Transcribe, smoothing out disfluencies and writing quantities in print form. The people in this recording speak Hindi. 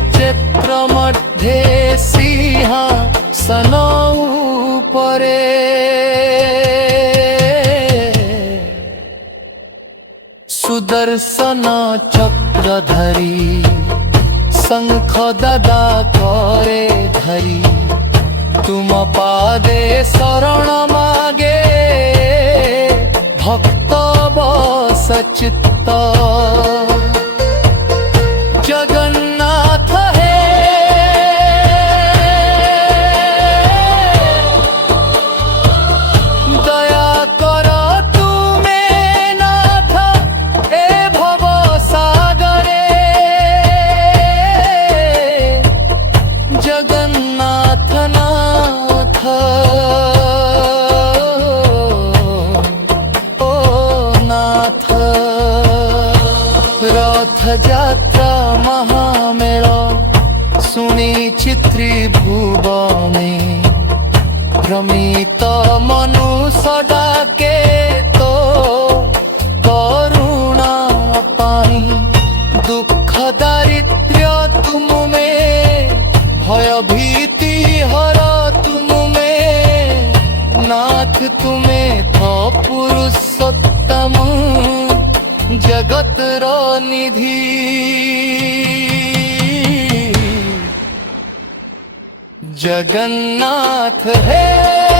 श्रीक्षेत्र मध्ये सिंहासन उपरे सुदर्शन चक्रधरी शंख गदा करे धरी तुम पादे शरण मागे भक्त बस चित्त जगन्नाथ हे दया कर तुमे नाथ ए भव सागरे जगन्नाथ नाथ ओ नाथ रथ जात्रा महामेल सुनी त्रिभुवने भ्रमित मनुष्य डाके तो करुणा पाई दुख दारिद्र्य तुम में भय भीति हर तुम में नाथ तुम्हें तो पुरुषोत्तम जगत रो निधि जगन्नाथ है।